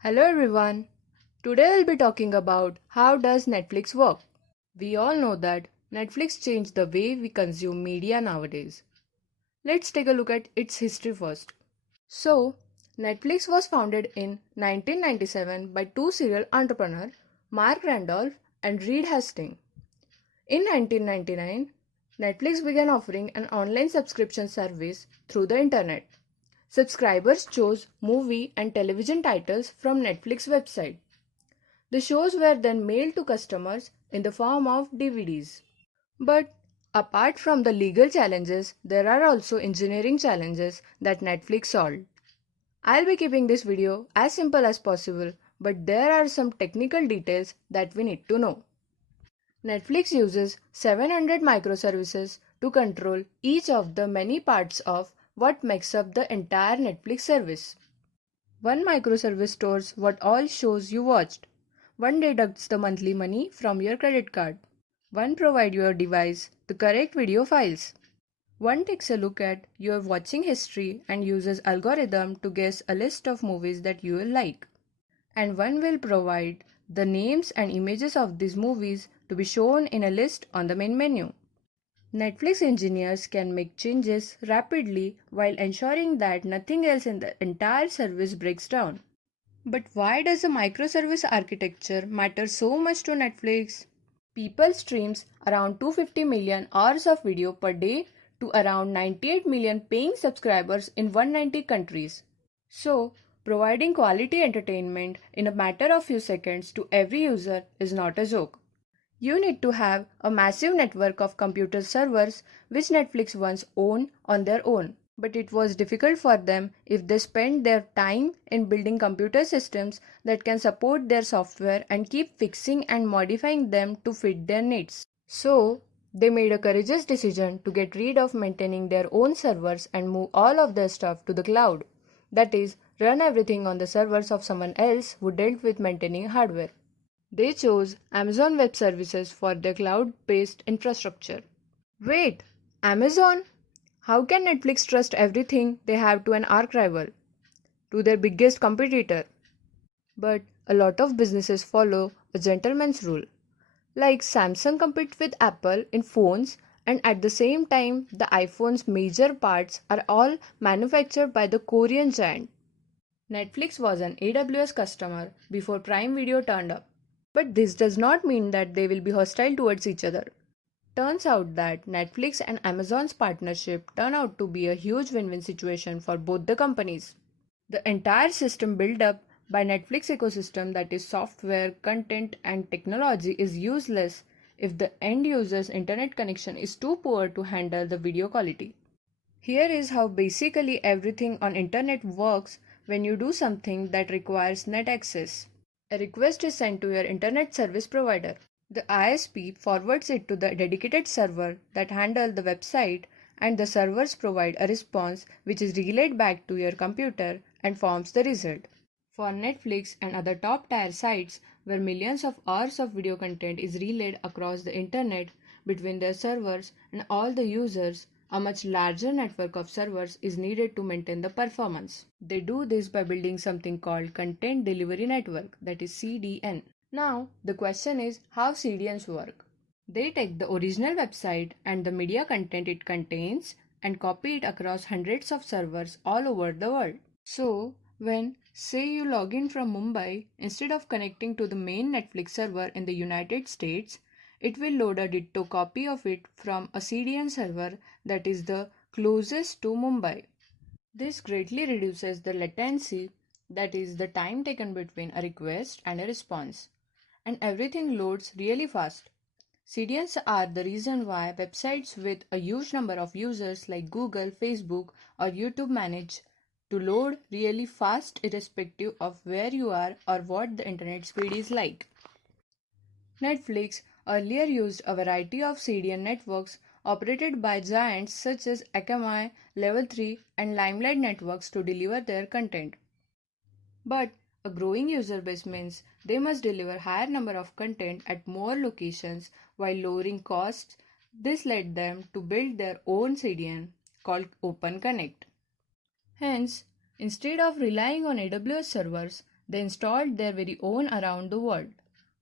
Hello everyone. Today we'll be talking about how does Netflix work. We all know that Netflix changed the way we consume media nowadays. Let's take a look at its history first. So, Netflix was founded in 1997 by two serial entrepreneurs, Mark Randolph and Reed Hastings. In 1999, Netflix began offering an online subscription service through the internet. Subscribers chose movie and television titles from Netflix website. The shows were then mailed to customers in the form of DVDs. But apart from the legal challenges, there are also engineering challenges that Netflix solved. I'll be keeping this video as simple as possible, but there are some technical details that we need to know. Netflix uses 700 microservices to control each of the many parts of what makes up the entire Netflix service. One microservice stores what all shows you watched. One deducts the monthly money from your credit card. One provides your device the correct video files. One takes a look at your watching history and uses algorithm to guess a list of movies that you will like. And one will provide the names and images of these movies to be shown in a list on the main menu. Netflix engineers can make changes rapidly while ensuring that nothing else in the entire service breaks down. But why does the microservice architecture matter so much to Netflix? People streams around 250 million hours of video per day to around 98 million paying subscribers in 190 countries. So, providing quality entertainment in a matter of few seconds to every user is not a joke. You need to have a massive network of computer servers which Netflix once owned on their own. But it was difficult for them if they spent their time in building computer systems that can support their software and keep fixing and modifying them to fit their needs. So, they made a courageous decision to get rid of maintaining their own servers and move all of their stuff to the cloud. That is, run everything on the servers of someone else who dealt with maintaining hardware. They chose Amazon Web Services for their cloud-based infrastructure. Wait, Amazon? How can Netflix trust everything they have to an arch rival, to their biggest competitor? But a lot of businesses follow a gentleman's rule. Like Samsung competes with Apple in phones, and at the same time, the iPhone's major parts are all manufactured by the Korean giant. Netflix was an AWS customer before Prime Video turned up. But this does not mean that they will be hostile towards each other. Turns out that Netflix and Amazon's partnership turned out to be a huge win-win situation for both the companies. The entire system built up by Netflix ecosystem, that is software, content and technology, is useless if the end user's internet connection is too poor to handle the video quality. Here is how basically everything on internet works when you do something that requires net access. A request is sent to your internet service provider. The ISP forwards it to the dedicated server that handles the website, and the servers provide a response which is relayed back to your computer and forms the result. For Netflix and other top tier sites where millions of hours of video content is relayed across the internet between their servers and all the users, a much larger network of servers is needed to maintain the performance. They do this by building something called Content Delivery Network, that is CDN. Now, the question is how CDNs work. They take the original website and the media content it contains and copy it across hundreds of servers all over the world. So, when say you log in from Mumbai, instead of connecting to the main Netflix server in the United States, it will load a ditto copy of it from a CDN server that is the closest to Mumbai. This greatly reduces the latency, that is the time taken between a request and a response, and everything loads really fast. CDNs are the reason why websites with a huge number of users like Google, Facebook, or YouTube manage to load really fast irrespective of where you are or what the internet speed is like. Netflix earlier used a variety of CDN networks operated by giants such as Akamai, Level 3, and Limelight networks to deliver their content. But a growing user base means they must deliver higher number of content at more locations while lowering costs. This led them to build their own CDN called OpenConnect. Hence, instead of relying on AWS servers, They installed their very own around the world.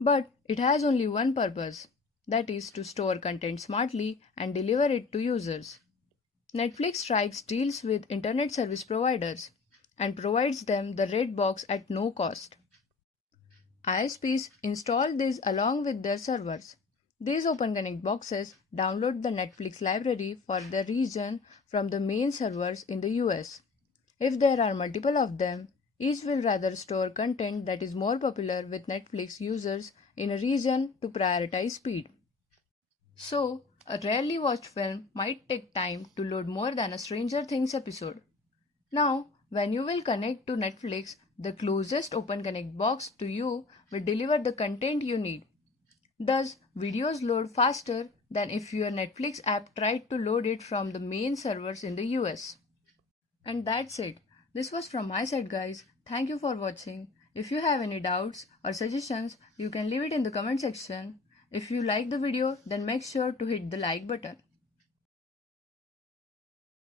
But it has only one purpose, that is to store content smartly and deliver it to users. Netflix strikes deals with internet service providers and provides them the red box at no cost. ISPs install these along with their servers. These OpenConnect boxes download the Netflix library for their region from the main servers in the US. If there are multiple of them, each will rather store content that is more popular with Netflix users in a region to prioritize speed. So, a rarely watched film might take time to load more than a Stranger Things episode. Now, when you will connect to Netflix, the closest OpenConnect box to you will deliver the content you need. Thus, videos load faster than if your Netflix app tried to load it from the main servers in the US. And that's it. This was from my side, guys. Thank you for watching. If you have any doubts or suggestions, you can leave it in the comment section. If you like the video, then make sure to hit the like button.